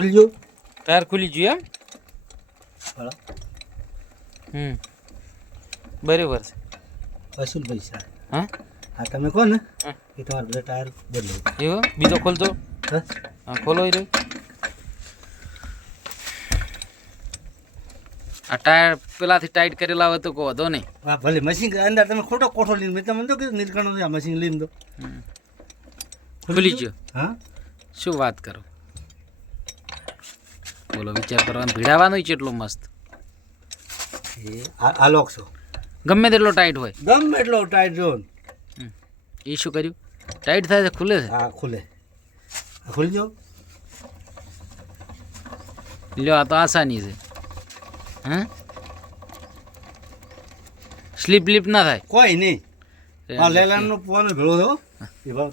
ખુલી ગયો ટાયર ખુલી ગયું એમ બરાબર છે વસૂલ પૈસા હા હા તમે કહો ને હા. એ તમારે બધા ટાયર બદલો એવો બીજો ખોલતો હા હા ખોલો એ રહ્યો આ ટાયર પેલાથી ટાઈટ કરેલા હોય તો કહો વાંધો નહીં હા ભલે મશીન અંદર તમે ખોટો કોઠો લઈને મેં તમને તો કીધું નીલકંઠ આ મશીન લઈને દો ખુલી ગયો હા શું વાત કરો બોલો વિચાર કરવાનો ભીડાવાનો કેટલો મસ્ત એ આ લોક છો ગમે તેટલો ટાઈટ હોય ગમે એટલો ટાઈટ જો એ શું કર્યું ટાઈટ થાય છે ખુલે છે હા ખુલે ખુલી જાઓ લ્યો આ તો આસાની છે હા સ્લીપ લિપ ના થાય કોઈ નહીં આ લેલાનો પોનો ભેળો થયો એ ભાવ